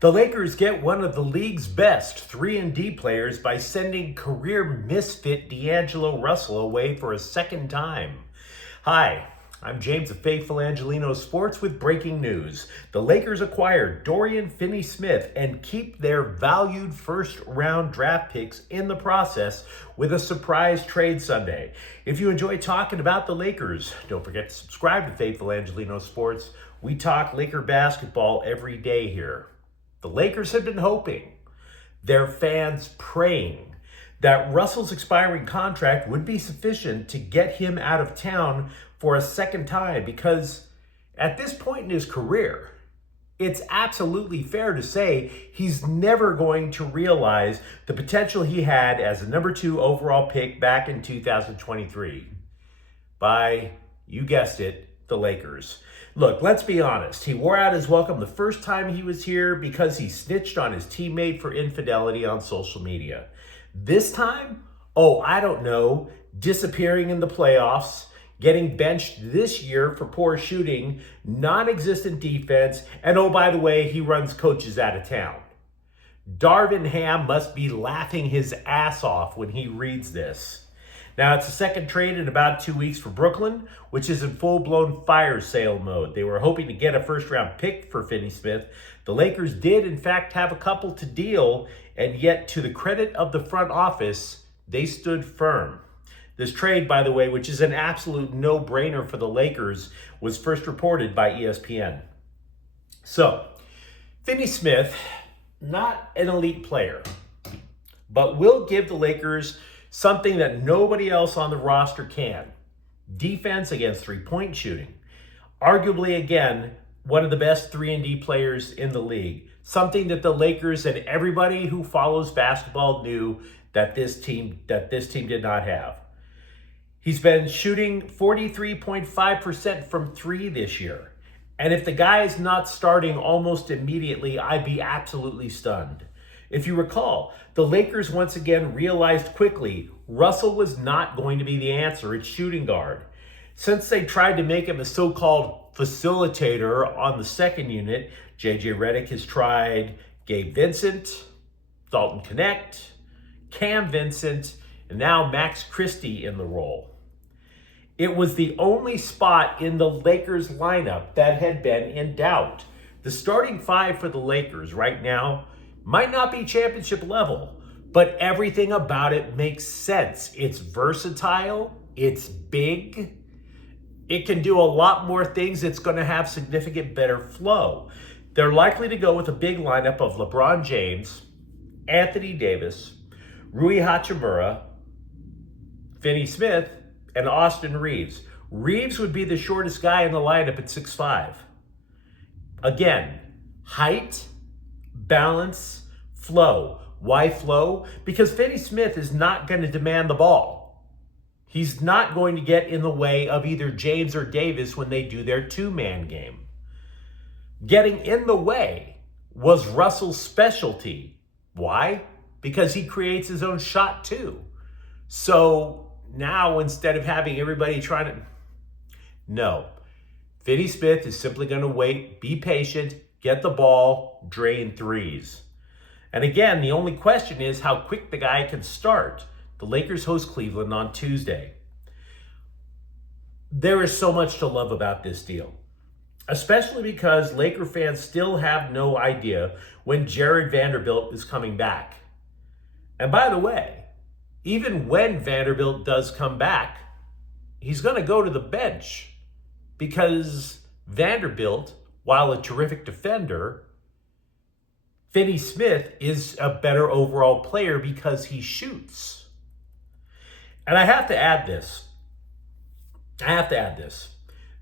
The Lakers get one of the league's best 3-and-D players by sending career misfit D'Angelo Russell away for a second time. Hi, I'm James of Faithful Angelino Sports with breaking news. The Lakers acquired Dorian Finney-Smith and keep their valued first-round draft picks in the process with a surprise trade Sunday. If you enjoy talking about the Lakers, don't forget to subscribe to Faithful Angelino Sports. We talk Laker basketball every day here. The Lakers have been hoping, their fans praying, that Russell's expiring contract would be sufficient to get him out of town for a second time, because at this point in his career, it's absolutely fair to say he's never going to realize the potential he had as a number 2 overall pick back in 2023 by, you guessed it, the Lakers. Look, let's be honest. He wore out his welcome the first time he was here because he snitched on his teammate for infidelity on social media. This time, I don't know, disappearing in the playoffs, getting benched this year for poor shooting, non-existent defense, and by the way, he runs coaches out of town. Darvin Ham must be laughing his ass off when he reads this. Now, it's the second trade in about 2 weeks for Brooklyn, which is in full-blown fire sale mode. They were hoping to get a first-round pick for Finney-Smith. The Lakers did, in fact, have a couple to deal, and yet, to the credit of the front office, they stood firm. This trade, by the way, which is an absolute no-brainer for the Lakers, was first reported by ESPN. So, Finney-Smith, not an elite player, but will give the Lakers something that nobody else on the roster can. Defense against three-point shooting. Arguably, again, one of the best 3-and-D players in the league. Something that the Lakers and everybody who follows basketball knew that this team did not have. He's been shooting 43.5% from 3 this year. And if the guy is not starting almost immediately, I'd be absolutely stunned. If you recall, the Lakers once again realized quickly Russell was not going to be the answer at shooting guard. Since they tried to make him a so-called facilitator on the second unit, J.J. Redick has tried Gabe Vincent, Dalton Connect, Cam Vincent, and now Max Christie in the role. It was the only spot in the Lakers lineup that had been in doubt. The starting 5 for the Lakers right now might not be championship level, but everything about it makes sense. It's versatile, it's big, it can do a lot more things. It's going to have significant better flow. They're likely to go with a big lineup of LeBron James, Anthony Davis, Rui Hachimura, Finney-Smith, and Austin Reeves. Reeves would be the shortest guy in the lineup at 6'5". Again, height, balance, flow. Why flow? Because Finney-Smith is not going to demand the ball. He's not going to get in the way of either James or Davis when they do their 2-man game. Getting in the way was Russell's specialty. Why? Because he creates his own shot too. So now, instead of having everybody trying to... No. Finney-Smith is simply going to wait, be patient, get the ball, drain threes. And again, the only question is how quick the guy can start. The Lakers host Cleveland on Tuesday. There is so much to love about this deal, especially because Laker fans still have no idea when Jared Vanderbilt is coming back. And by the way, even when Vanderbilt does come back, he's going to go to the bench because Vanderbilt, while a terrific defender, Finney-Smith is a better overall player because he shoots. And I have to add this.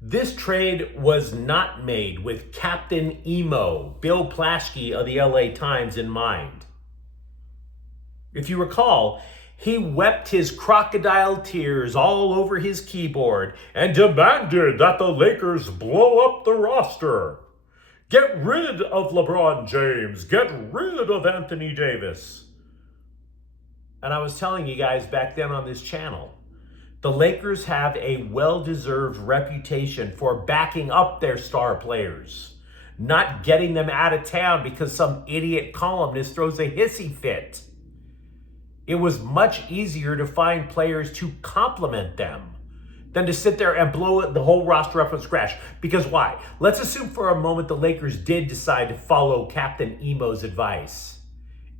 This trade was not made with Captain Emo, Bill Plaschke of the LA Times, in mind. If you recall, he wept his crocodile tears all over his keyboard and demanded that the Lakers blow up the roster. Get rid of LeBron James. Get rid of Anthony Davis. And I was telling you guys back then on this channel, the Lakers have a well-deserved reputation for backing up their star players. not getting them out of town because some idiot columnist throws a hissy fit. It was much easier to find players to complement them than to sit there and blow the whole roster up from scratch. Because why? Let's assume for a moment the Lakers did decide to follow Captain Emo's advice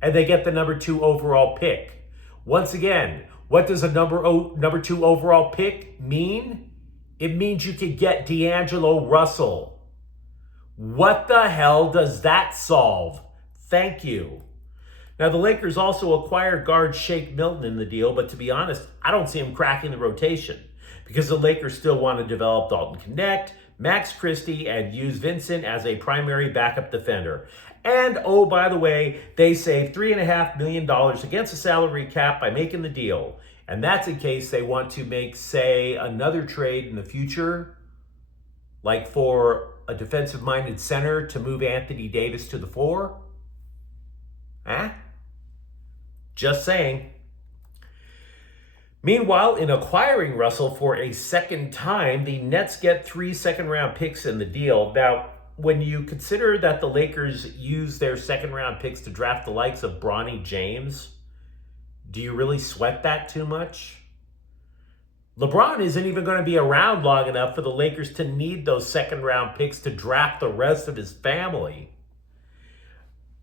and they get the number 2 overall pick. Once again, what does a number 2 overall pick mean? It means you could get D'Angelo Russell. What the hell does that solve? Thank you. Now, the Lakers also acquired guard Shake Milton in the deal, but to be honest, I don't see him cracking the rotation because the Lakers still want to develop Dalton Connect, Max Christie, and use Vincent as a primary backup defender. And, oh, by the way, they saved $3.5 million against the salary cap by making the deal. And that's in case they want to make, say, another trade in the future, like for a defensive-minded center to move Anthony Davis to the 4. Huh? Just saying. Meanwhile, in acquiring Russell for a second time, the Nets get 3 second-round picks in the deal. Now, when you consider that the Lakers use their second-round picks to draft the likes of Bronny James, do you really sweat that too much? LeBron isn't even going to be around long enough for the Lakers to need those second-round picks to draft the rest of his family.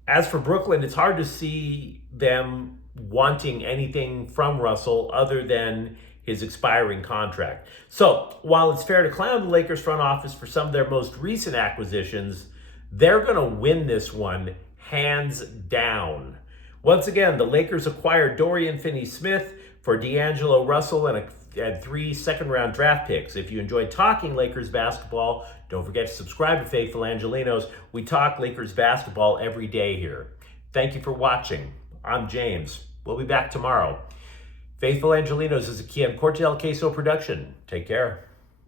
As for Brooklyn, it's hard to see them wanting anything from Russell other than his expiring contract. So while it's fair to clown the Lakers front office for some of their most recent acquisitions, they're going to win this one hands down. Once again, the Lakers acquired Dorian Finney-Smith for D'Angelo Russell and 3 second-round draft picks. If you enjoyed talking Lakers basketball, don't forget to subscribe to Faithful Angelinos. We talk Lakers basketball every day here. Thank you for watching. I'm James. We'll be back tomorrow. Faithful Angelinos is a Kian Cortel Queso production. Take care.